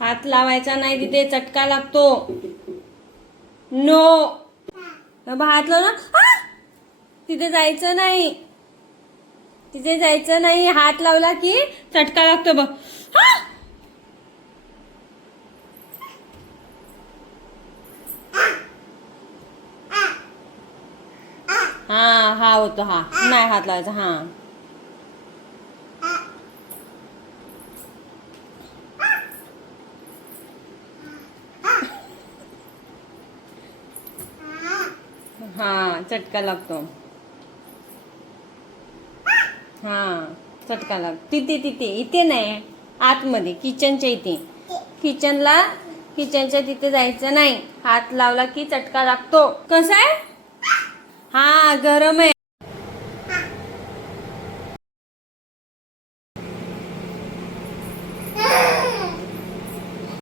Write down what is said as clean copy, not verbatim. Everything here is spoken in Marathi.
हात लावायचा नाही, तिथे चटका लागतो. नो. हात लाव ना. तिथे जायचं नाही, तिथे जायचं नाही. हात लावला की चटका लागतो बघ. हा होतो. हा नाही हात लावायचा. चटका लागतो. चटका लागतो. तिथे इथे नाही, आतमध्ये किचनच्या इथे. किचनच्या तिथे जायचं नाही. हात लावला की चटका लागतो. कसं आहे? गरम आहे.